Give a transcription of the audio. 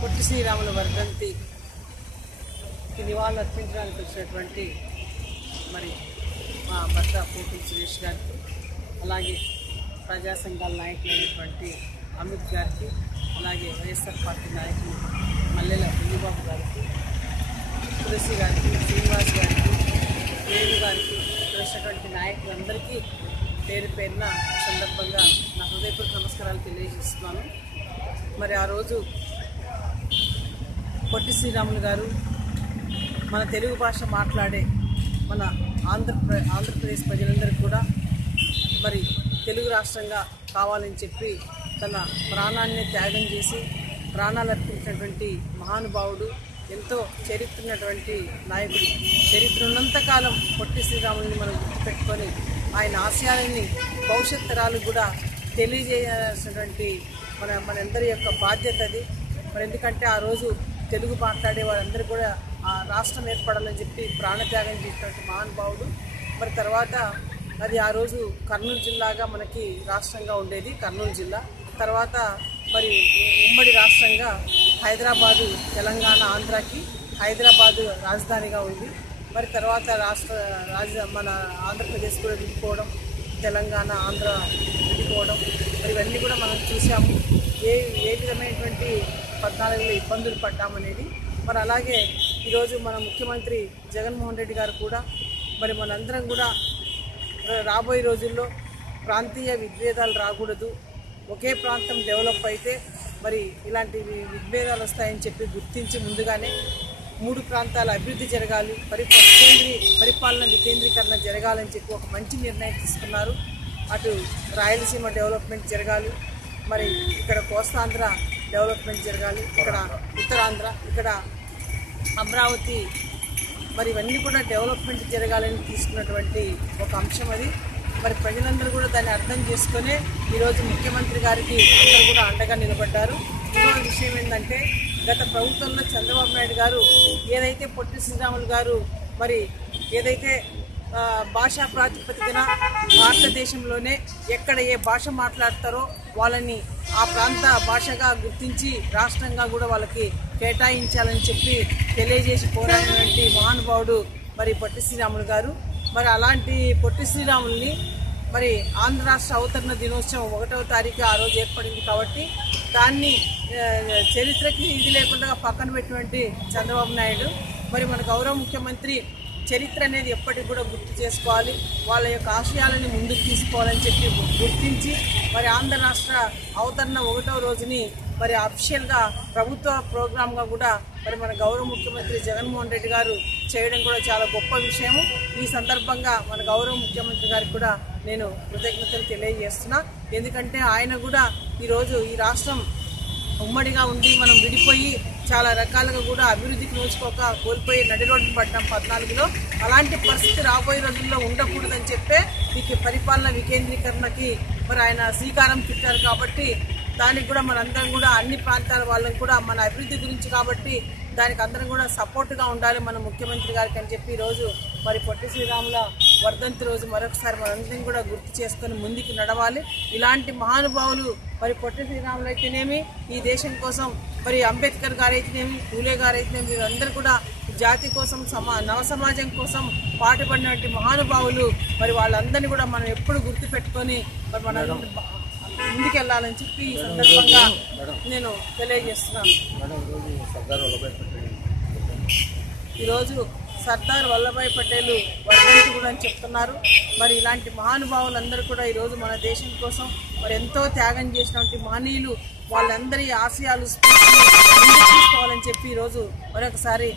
పొట్టి శ్రీరాముల వర్ధంతి నివాళులు అర్పించడానికి వచ్చినటువంటి మరి మా భర్త పోతుల సురేష్ గారికి, అలాగే ప్రజా సంఘాల నాయకులైనటువంటి అమిత్ గారికి, అలాగే వైఎస్ఆర్ పార్టీ నాయకులు మల్లెల బుల్లిబాబు గారికి, తులసి గారికి, శ్రీనివాస్ గారికి, వేణు గారికి, వచ్చినటువంటి నాయకులందరికీ పేరు పేరున సందర్భంగా నా హృదయపూర్వక నమస్కారాలు తెలియజేస్తున్నాను. మరి ఆ రోజు పొట్టి శ్రీరాములు గారు మన తెలుగు భాష మాట్లాడే మన ఆంధ్రప్రదేశ్ ప్రజలందరికీ కూడా మరి తెలుగు రాష్ట్రంగా కావాలని చెప్పి తన ప్రాణాన్ని త్యాగం చేసి ప్రాణాలు అర్పించినటువంటి మహానుభావుడు, ఎంతో చరిత్ర ఉన్నటువంటి నాయకుడు. చరిత్ర ఉన్నంతకాలం పొట్టి శ్రీరాములని మనం గుర్తుపెట్టుకొని ఆయన ఆశయాలని భవిష్యత్ తరాలకు కూడా తెలియజేయాల్సినటువంటి మనందరి యొక్క బాధ్యత అది. మరి ఎందుకంటే ఆ రోజు తెలుగు మాట్లాడే వాళ్ళందరూ కూడా ఆ రాష్ట్రం ఏర్పడాలని చెప్పి ప్రాణత్యాగం చేసినటువంటి మహానుభావుడు. మరి తర్వాత అది ఆ రోజు కర్నూలు జిల్లాగా మనకి రాష్ట్రంగా ఉండేది, కర్నూలు జిల్లా. తర్వాత మరి ఉమ్మడి రాష్ట్రంగా హైదరాబాదు, తెలంగాణ, ఆంధ్రాకి హైదరాబాదు రాజధానిగా ఉంది. మరి తర్వాత మన ఆంధ్రప్రదేశ్ కూడా విడిపోవడం, తెలంగాణ, ఆంధ్ర విడిపోవడం, మరి ఇవన్నీ కూడా మనం చూసాము. ఏ విధమైనటువంటి 14 ఇబ్బందులు పడ్డామనేది. మరి అలాగే ఈరోజు మన ముఖ్యమంత్రి జగన్మోహన్ రెడ్డి గారు కూడా మరి మనందరం కూడా రాబోయే రోజుల్లో ప్రాంతీయ విభేదాలు రాకూడదు, ఒకే ప్రాంతం డెవలప్ అయితే మరి ఇలాంటి విభేదాలు వస్తాయని చెప్పి గుర్తించి ముందుగానే 3 ప్రాంతాల అభివృద్ధి జరగాలి, పరిపాలన వికేంద్రీకరణ జరగాలని చెప్పి ఒక మంచి నిర్ణయం తీసుకున్నారు. అటు రాయలసీమ డెవలప్మెంట్ జరగాలి, మరి ఇక్కడ కోస్తాంధ్ర డెవలప్మెంట్ జరగాలి, ఇక్కడ ఉత్తరాంధ్ర, ఇక్కడ అమరావతి, మరి ఇవన్నీ కూడా డెవలప్మెంట్ జరగాలని తీసుకున్నటువంటి ఒక అంశం అది. మరి ప్రజలందరూ కూడా దాన్ని అర్థం చేసుకునే ఈరోజు ముఖ్యమంత్రి గారికి అందరూ కూడా అండగా నిలబడ్డారు. ఇంకో విషయం ఏంటంటే, గత ప్రభుత్వంలో చంద్రబాబు నాయుడు గారు ఏదైతే పొట్టి శ్రీరాములు గారు మరి ఏదైతే భాషా ప్రాతిపదికన భారతదేశంలోనే ఎక్కడ ఏ భాష మాట్లాడతారో వాళ్ళని ఆ ప్రాంత భాషగా గుర్తించి రాష్ట్రంగా కూడా వాళ్ళకి కేటాయించాలని చెప్పి తెలియజేసి పోరాడినటువంటి మహానుభావుడు మరి పొట్టి శ్రీరాములు గారు. మరి అలాంటి పొట్టి శ్రీరాముల్ని మరి ఆంధ్ర రాష్ట్ర అవతరణ దినోత్సవం 1వ తారీఖు ఆ రోజు ఏర్పడింది కాబట్టి దాన్ని చరిత్రకి ఇది లేకుండా పక్కన పెట్టినటువంటి చంద్రబాబు నాయుడు మరి మన గౌరవ ముఖ్యమంత్రి చరిత్ర అనేది ఎప్పటికి కూడా గుర్తు చేసుకోవాలి, వాళ్ళ యొక్క ఆశయాలని ముందుకు తీసుకోవాలని చెప్పి గుర్తించి మరి ఆంధ్ర రాష్ట్ర అవతరణ 1వ రోజుని మరి అఫీషియల్గా ప్రభుత్వ ప్రోగ్రామ్గా కూడా మరి మన గౌరవ ముఖ్యమంత్రి జగన్మోహన్ రెడ్డి గారు చేయడం కూడా చాలా గొప్ప విషయము. ఈ సందర్భంగా మన గౌరవ ముఖ్యమంత్రి గారికి కూడా నేను కృతజ్ఞతలు తెలియజేస్తున్నా. ఎందుకంటే ఆయన కూడా ఈరోజు ఈ రాష్ట్రం ఉమ్మడిగా ఉండి మనం విడిపోయి చాలా రకాలుగా కూడా అభివృద్ధికి నోచుకోక కోల్పోయి నడి రోడ్డును పడ్డాం 14లో. అలాంటి పరిస్థితి రాబోయే రోజుల్లో ఉండకూడదని చెప్పే ఈ పరిపాలన వికేంద్రీకరణకి మరి ఆయన శ్రీకారం చుట్టారు. కాబట్టి దానికి కూడా మనందరం కూడా అన్ని ప్రాంతాల వాళ్ళని కూడా మన అభివృద్ధి గురించి కాబట్టి దానికి అందరం కూడా సపోర్ట్గా ఉండాలి మన ముఖ్యమంత్రి గారికి అని చెప్పి ఈరోజు మరి పొట్టి శ్రీరాముల వర్ధంతి రోజు మరొకసారి మనందరం కూడా గుర్తు చేసుకొని ముందుకు నడవాలి. ఇలాంటి మహానుభావులు మరి పొట్టి శ్రీరాములు అయితేనేమి, ఈ దేశం కోసం మరి అంబేద్కర్ గారు అయితేనేమి, పూలే గారు అయితేనేమి, వీరందరూ కూడా జాతి కోసం నవ సమాజం కోసం పాటుపడినటువంటి మహానుభావులు. మరి వాళ్ళందరినీ కూడా మనం ఎప్పుడు గుర్తు పెట్టుకొని మరి మన ముందుకెళ్లాలని చెప్పి ఈ సందర్భంగా నేను తెలియజేస్తున్నాను. ఈరోజు సర్దార్ వల్లభాయ్ పటేల్ వర్ధంతి కూడా అని చెప్తున్నారు. మరి ఇలాంటి మహానుభావులందరూ కూడా ఈరోజు మన దేశం కోసం మరి ఎంతో త్యాగం చేసినటువంటి మహనీయులు, వాళ్ళందరి ఆశయాలు స్ఫూర్తిని ముందుకు తీసుకోవాలని చెప్పి ఈరోజు మరొకసారి